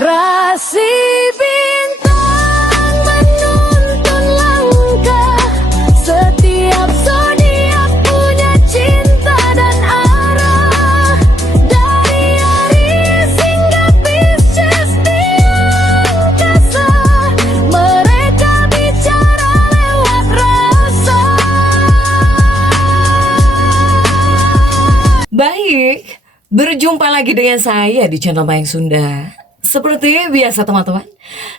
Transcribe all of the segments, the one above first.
Rasi bintang menuntun langkah, setiap zodiak punya cinta dan arah. Dari Aries hingga Pisces di angkasa, mereka bicara lewat rasa. Baik, berjumpa lagi dengan saya di channel Mayang Sunda. Seperti biasa teman-teman,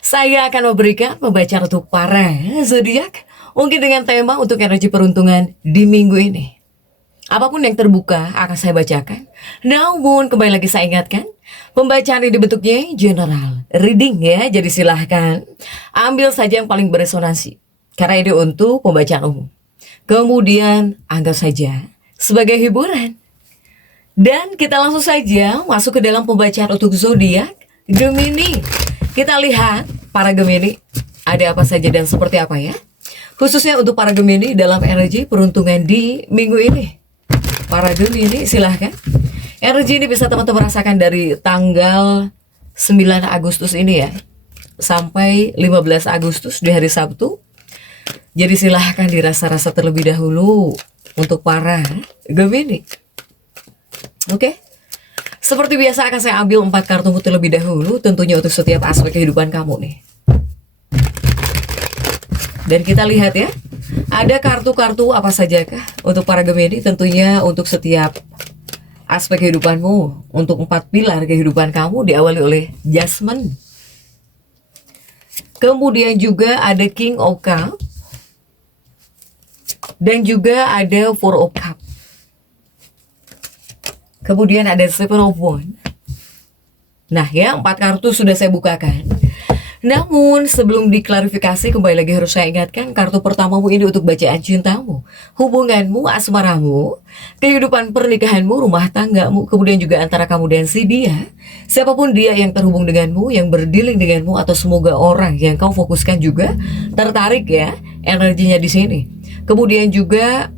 saya akan memberikan pembacaan untuk para zodiak, mungkin dengan tema untuk energi peruntungan di minggu ini. Apapun yang terbuka akan saya bacakan. Namun kembali lagi saya ingatkan, pembacaan ini bentuknya general reading ya. Jadi silahkan ambil saja yang paling beresonansi, karena ini untuk pembacaan umum. Kemudian anggap saja sebagai hiburan. Dan kita langsung saja masuk ke dalam pembacaan untuk zodiak Gemini. Kita lihat para Gemini ada apa saja dan seperti apa ya. Khususnya untuk para Gemini dalam energi peruntungan di minggu ini. Para Gemini silahkan. Energi ini bisa teman-teman rasakan dari tanggal 9 Agustus ini ya, sampai 15 Agustus di hari Sabtu. Jadi silahkan dirasa-rasa terlebih dahulu untuk para Gemini. Oke, seperti biasa akan saya ambil 4 kartu terlebih dahulu, tentunya untuk setiap aspek kehidupan kamu nih. Dan kita lihat ya, ada kartu-kartu apa sajakah untuk para Gemini, tentunya untuk setiap aspek kehidupanmu. Untuk 4 pilar kehidupan kamu diawali oleh Judgment. Kemudian juga ada King of Cups. Dan juga ada Four of Cups. Kemudian ada Seven of Wands. Nah ya, 4 kartu sudah saya bukakan. Namun sebelum diklarifikasi, kembali lagi harus saya ingatkan, kartu pertamamu ini untuk bacaan cintamu, hubunganmu, asmaramu, kehidupan pernikahanmu, rumah tanggamu, kemudian juga antara kamu dan si dia, siapapun dia yang terhubung denganmu, yang berdealing denganmu, atau semoga orang yang kau fokuskan juga tertarik ya energinya di sini. Kemudian juga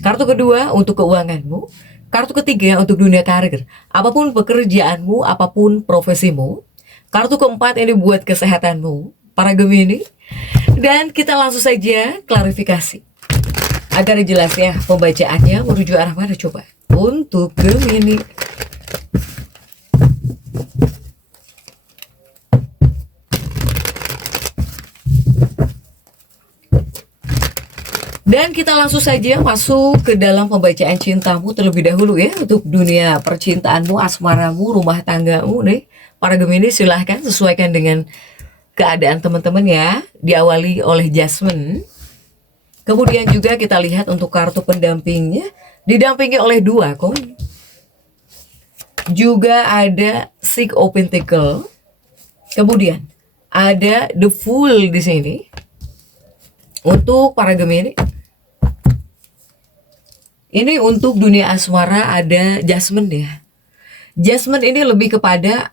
kartu kedua untuk keuanganmu, kartu ketiga untuk dunia karir, apapun pekerjaanmu, apapun profesimu. Kartu keempat ini buat kesehatanmu, para Gemini. Dan kita langsung saja klarifikasi agar jelas ya pembacaannya menuju arah mana coba. Untuk Gemini, dan kita langsung saja masuk ke dalam pembacaan cintamu terlebih dahulu ya. Untuk dunia percintaanmu, asmaramu, rumah tanggamu nih, para Gemini silahkan sesuaikan dengan keadaan teman-teman ya. Diawali oleh Judgment. Kemudian juga kita lihat untuk kartu pendampingnya, didampingi oleh 2 koin. Juga ada Six of Pentacles. Kemudian ada The Fool di sini. Untuk para Gemini, ini untuk dunia asmara ada Judgment ya. Judgment ini lebih kepada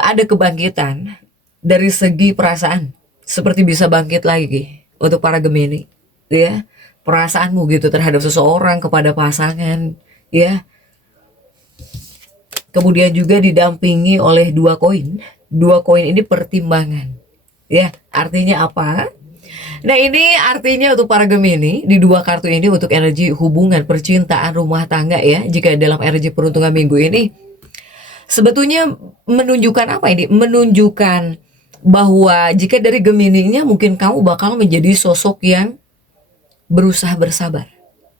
ada kebangkitan dari segi perasaan, seperti bisa bangkit lagi untuk para Gemini ya. Perasaanmu gitu terhadap seseorang, kepada pasangan ya. Kemudian juga didampingi oleh 2 koin. 2 koin ini pertimbangan ya. Artinya apa? Nah ini artinya untuk para Gemini, di 2 kartu ini untuk energi hubungan, percintaan, rumah tangga ya. Jika dalam energi peruntungan minggu ini, sebetulnya menunjukkan apa ini? Menunjukkan bahwa jika dari Gemini-nya mungkin kamu bakal menjadi sosok yang berusaha bersabar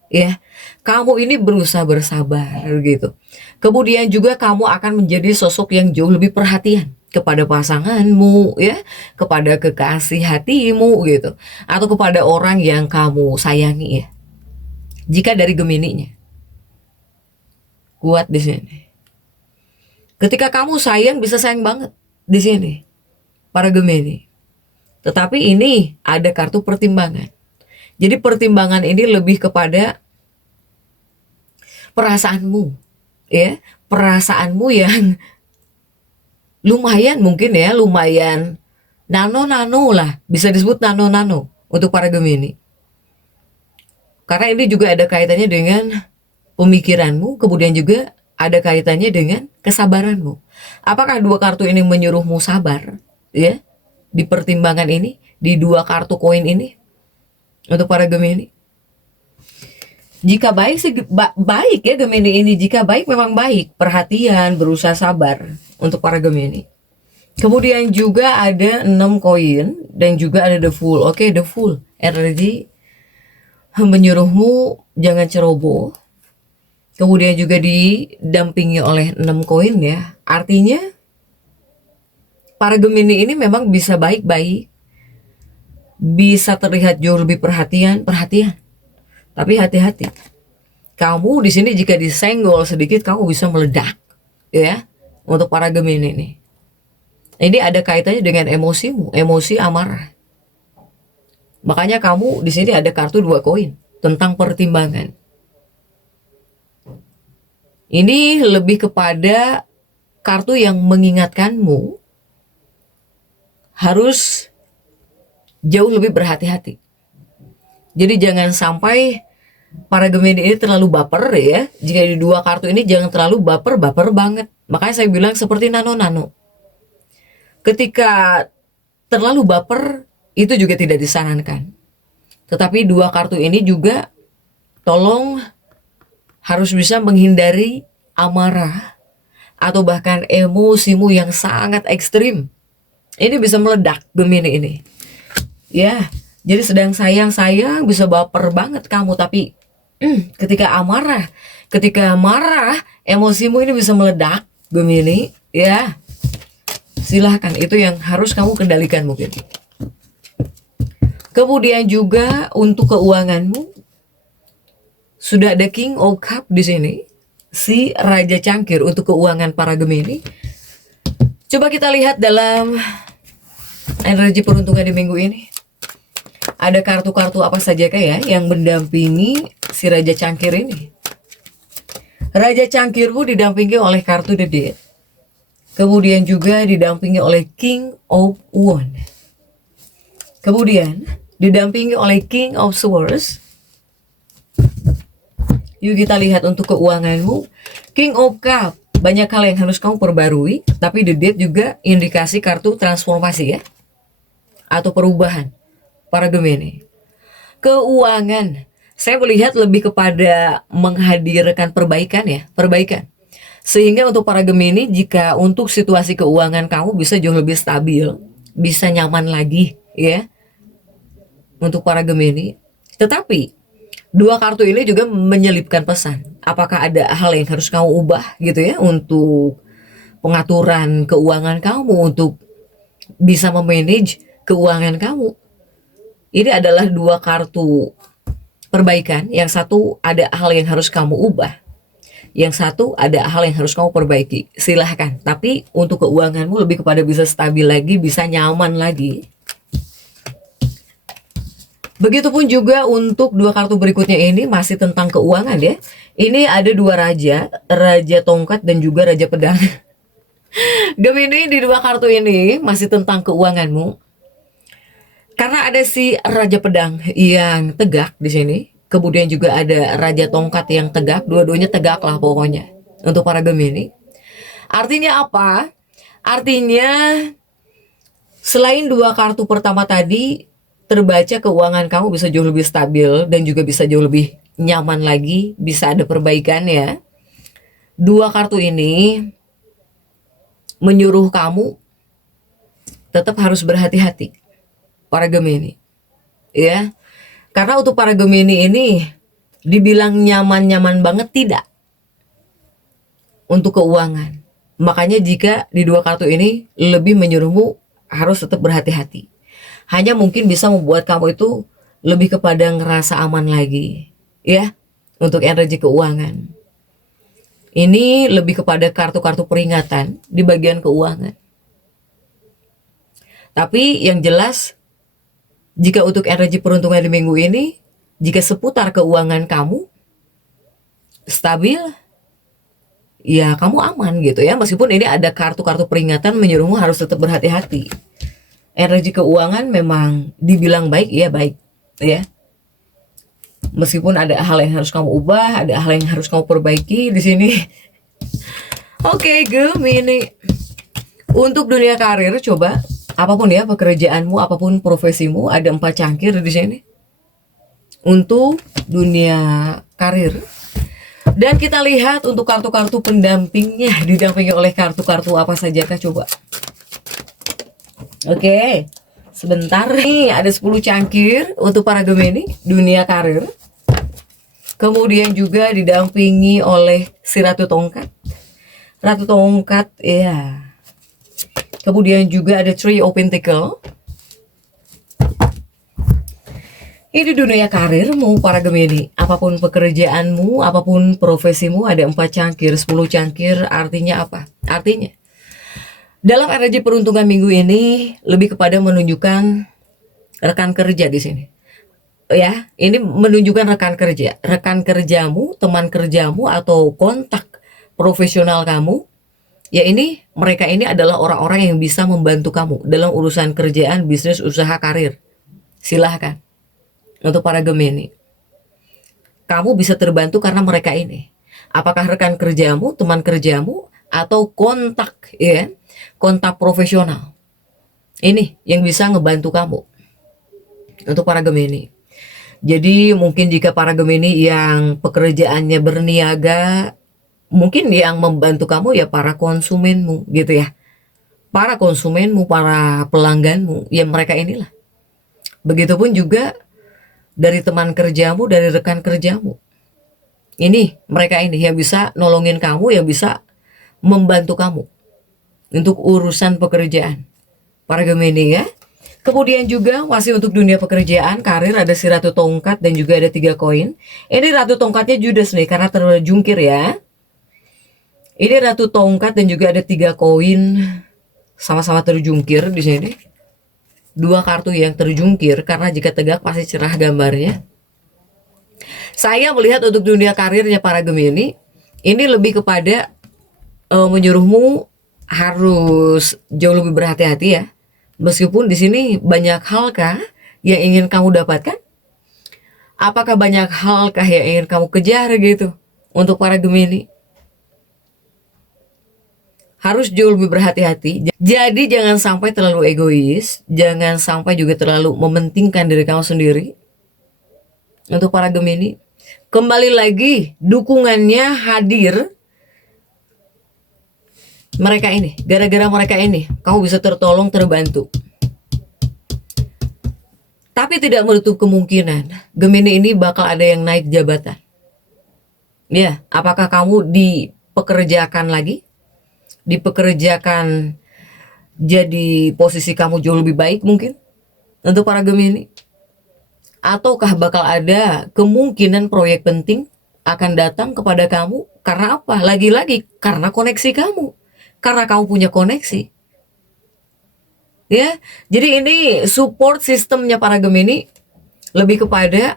ya. Kamu ini berusaha bersabar gitu. Kemudian juga kamu akan menjadi sosok yang jauh lebih perhatian kepada pasanganmu ya, kepada kekasih hatimu gitu, atau kepada orang yang kamu sayangi ya. Jika dari Gemini-nya kuat di sini. Ketika kamu sayang, bisa sayang banget di sini, para Gemini. Tetapi ini ada kartu pertimbangan. Jadi pertimbangan ini lebih kepada perasaanmu, ya, perasaanmu yang lumayan mungkin ya, lumayan nano-nano lah, bisa disebut nano-nano untuk para Gemini. Karena ini juga ada kaitannya dengan pemikiranmu, kemudian juga ada kaitannya dengan kesabaranmu. Apakah dua kartu ini menyuruhmu sabar? Ya, di pertimbangan ini, di dua kartu koin ini, untuk para Gemini. Jika baik sih baik ya Gemini ini. Jika baik memang baik, perhatian, berusaha sabar untuk para Gemini. Kemudian juga ada 6 koin dan juga ada the Fool. Oke, the Fool energi menyuruhmu jangan ceroboh. Kemudian juga didampingi oleh 6 koin ya. Artinya para Gemini ini memang bisa baik-baik, bisa terlihat jauh lebih perhatian. Tapi hati-hati. Kamu di sini jika disenggol sedikit kamu bisa meledak, ya. Untuk para Gemini nih. Ini ada kaitannya dengan emosimu, emosi amarah. Makanya kamu di sini ada kartu 2 koin tentang pertimbangan. Ini lebih kepada kartu yang mengingatkanmu harus jauh lebih berhati-hati. Jadi jangan sampai para Gemini ini terlalu baper ya. Jika di 2 kartu ini jangan terlalu baper banget. Makanya saya bilang seperti nano-nano. Ketika terlalu baper itu juga tidak disarankan. Tetapi 2 kartu ini juga tolong harus bisa menghindari amarah atau bahkan emosimu yang sangat ekstrim. Ini bisa meledak Gemini ini. Ya, jadi sedang sayang-sayang bisa baper banget kamu, tapi ketika marah, emosimu ini bisa meledak Gemini. Ya, silahkan, itu yang harus kamu kendalikan mungkin. Kemudian juga untuk keuanganmu sudah ada King of Cup di sini, si Raja Cangkir untuk keuangan para Gemini. Coba kita lihat dalam energi peruntungan di minggu ini. Ada kartu-kartu apa saja ya yang mendampingi si Raja Cangkir ini. Raja Cangkirmu didampingi oleh kartu The Dead. Kemudian juga didampingi oleh King of Wands. Kemudian didampingi oleh King of Swords. Yuk kita lihat untuk keuanganmu. King of Cup, banyak hal yang harus kamu perbarui. Tapi The Dead juga indikasi kartu transformasi ya, atau perubahan para Gemini. Keuangan, saya melihat lebih kepada menghadirkan perbaikan ya, perbaikan. Sehingga untuk para Gemini, jika untuk situasi keuangan kamu bisa jauh lebih stabil, bisa nyaman lagi ya, untuk para Gemini. Tetapi 2 kartu ini juga menyelipkan pesan. Apakah ada hal yang harus kamu ubah gitu ya, untuk pengaturan keuangan kamu, untuk bisa memanage keuangan kamu. Ini adalah 2 kartu perbaikan. Yang satu ada hal yang harus kamu ubah, yang satu ada hal yang harus kamu perbaiki. Silahkan, tapi untuk keuanganmu lebih kepada bisa stabil lagi, bisa nyaman lagi. Begitupun juga untuk 2 kartu berikutnya ini masih tentang keuangan ya. Ini ada 2 raja, Raja Tongkat dan juga Raja Pedang. Gemini, di 2 kartu ini masih tentang keuanganmu. Karena ada si Raja Pedang yang tegak di sini, kemudian juga ada Raja Tongkat yang tegak, dua-duanya tegak lah pokoknya untuk para Gemini. Artinya apa? Artinya selain 2 kartu pertama tadi, terbaca keuangan kamu bisa jauh lebih stabil dan juga bisa jauh lebih nyaman lagi, bisa ada perbaikan ya. 2 kartu ini menyuruh kamu tetap harus berhati-hati para Gemini ya. Karena untuk para Gemini ini dibilang nyaman-nyaman banget tidak untuk keuangan. Makanya jika di 2 kartu ini lebih menyuruhmu harus tetap berhati-hati. Hanya mungkin bisa membuat kamu itu lebih kepada ngerasa aman lagi ya, untuk energi keuangan. Ini lebih kepada kartu-kartu peringatan di bagian keuangan. Tapi yang jelas, jika untuk energi peruntungan di minggu ini, jika seputar keuangan kamu stabil, ya kamu aman gitu ya. Meskipun ini ada kartu-kartu peringatan menyuruhmu harus tetap berhati-hati. Energi keuangan memang dibilang baik, ya baik ya. Meskipun ada hal yang harus kamu ubah, ada hal yang harus kamu perbaiki di sini. Oke, Gemini. Untuk dunia karir, coba apapun ya pekerjaanmu, apapun profesimu, ada 4 cangkir di sini. Untuk dunia karir. Dan kita lihat untuk kartu-kartu pendampingnya, didampingi oleh kartu-kartu apa saja kah coba. Oke, sebentar nih ada 10 cangkir untuk para Gemini dunia karir. Kemudian juga didampingi oleh si Ratu Tongkat. Ratu Tongkat, ya. Kemudian juga ada Three of Pentacles. Ini dunia karirmu para Gemini. Apapun pekerjaanmu, apapun profesimu, ada 4 cangkir, 10 cangkir. Artinya apa? Artinya dalam energi peruntungan minggu ini lebih kepada menunjukkan rekan kerja di sini. Ya, ini menunjukkan rekan kerja, rekan kerjamu, teman kerjamu atau kontak profesional kamu. Ya ini mereka ini adalah orang-orang yang bisa membantu kamu dalam urusan kerjaan, bisnis, usaha, karir. Silahkan. Untuk para Gemini, kamu bisa terbantu karena mereka ini. Apakah rekan kerjamu, teman kerjamu, atau kontak, ya, kontak profesional. Ini yang bisa ngebantu kamu. Untuk para Gemini. Jadi mungkin jika para Gemini yang pekerjaannya berniaga, mungkin yang membantu kamu ya para konsumenmu, gitu ya. Para konsumenmu, para pelangganmu, ya mereka inilah. Begitupun juga dari teman kerjamu, dari rekan kerjamu. Ini mereka ini yang bisa nolongin kamu, yang bisa membantu kamu untuk urusan pekerjaan. Para Gemini ya. Kemudian juga masih untuk dunia pekerjaan, karir ada si Ratu Tongkat dan juga ada 3 koin. Ini Ratu Tongkatnya Judas nih karena terjungkir ya. Ini Ratu Tongkat dan juga ada 3 koin sama-sama terjungkir di sini. 2 kartu yang terjungkir karena jika tegak pasti cerah gambarnya. Saya melihat untuk dunia karirnya para Gemini, ini lebih kepada menyuruhmu harus jauh lebih berhati-hati ya. Meskipun di sini banyak hal kah yang ingin kamu dapatkan? Apakah banyak hal kah yang ingin kamu kejar gitu untuk para Gemini? Harus jauh lebih berhati-hati. Jadi jangan sampai terlalu egois, jangan sampai juga terlalu mementingkan diri kamu sendiri. Untuk para Gemini, kembali lagi dukungannya hadir. Mereka ini, gara-gara mereka ini, kamu bisa tertolong, terbantu. Tapi tidak menutup kemungkinan Gemini ini bakal ada yang naik jabatan. Ya, apakah kamu dipekerjakan lagi? Dipekerjakan jadi posisi kamu jauh lebih baik mungkin untuk para Gemini, ataukah bakal ada kemungkinan proyek penting akan datang kepada kamu karena apa? Lagi-lagi karena koneksi kamu, karena kamu punya koneksi ya. Jadi ini support sistemnya para Gemini lebih kepada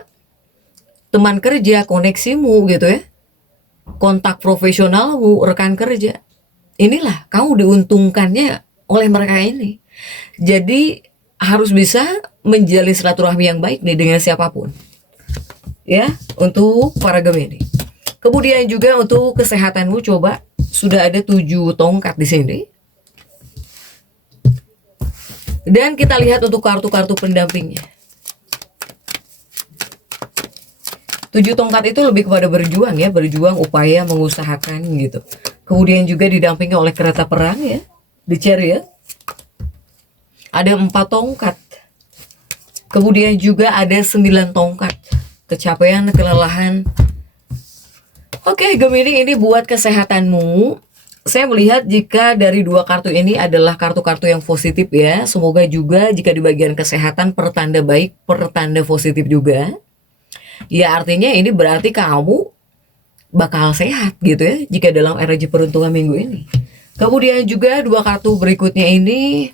teman kerja, koneksimu gitu ya, kontak profesionalmu, rekan kerja. Inilah kamu diuntungkannya oleh mereka ini. Jadi harus bisa menjalin silaturahmi yang baik nih dengan siapapun. Ya, untuk para Gemini. Kemudian juga untuk kesehatanmu coba sudah ada 7 tongkat di sini. Dan kita lihat untuk kartu-kartu pendampingnya. 7 tongkat itu lebih kepada berjuang ya, berjuang, upaya, mengusahakan gitu. Kemudian juga didampingi oleh kereta perang ya, di Chariot. Ada 4 tongkat. Kemudian juga ada 9 tongkat. Kecapean, kelelahan. Oke, Gemini, ini buat kesehatanmu. Saya melihat jika dari 2 kartu ini adalah kartu-kartu yang positif ya. Semoga juga jika di bagian kesehatan pertanda baik, pertanda positif juga. Ya artinya ini berarti kamu bakal sehat gitu ya jika dalam energi peruntungan minggu ini. Kemudian juga 2 kartu berikutnya ini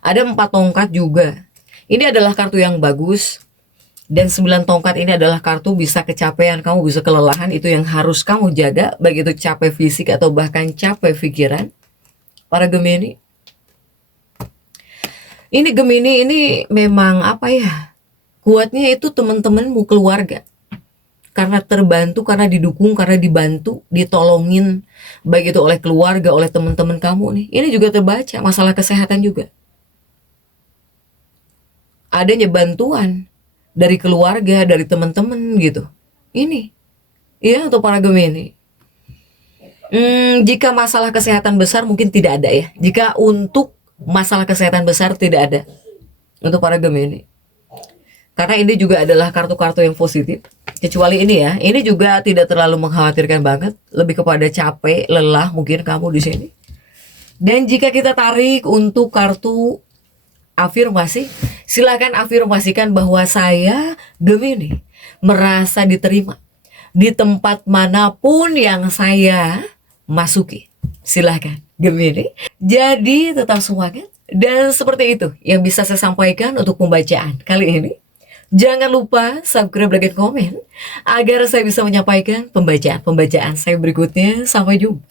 ada 4 tongkat juga. Ini adalah kartu yang bagus. Dan 9 tongkat ini adalah kartu bisa kecapean, kamu bisa kelelahan, itu yang harus kamu jaga, baik itu capek fisik atau bahkan capek pikiran. Para Gemini. Ini Gemini ini memang apa ya? Kuatnya itu teman-temanmu, keluarga. karena terbantu, karena didukung, karena dibantu, ditolongin, baik itu oleh keluarga, oleh teman-teman kamu nih. Ini juga terbaca masalah kesehatan juga. Adanya bantuan dari keluarga, dari teman-teman gitu. Ini, ya untuk para Gemini. Jika masalah kesehatan besar mungkin tidak ada ya. Jika untuk masalah kesehatan besar tidak ada untuk para Gemini. Karena ini juga adalah kartu-kartu yang positif. Kecuali ini ya, ini juga tidak terlalu mengkhawatirkan banget, lebih kepada capek, lelah mungkin kamu di sini. Dan jika kita tarik untuk kartu afirmasi, silakan afirmasikan bahwa saya Gemini merasa diterima di tempat manapun yang saya masuki. Silakan Gemini. Jadi tetap semangat. Dan seperti itu yang bisa saya sampaikan untuk pembacaan kali ini. Jangan lupa subscribe, like, dan komen agar saya bisa menyampaikan pembacaan-pembacaan saya berikutnya. Sampai jumpa.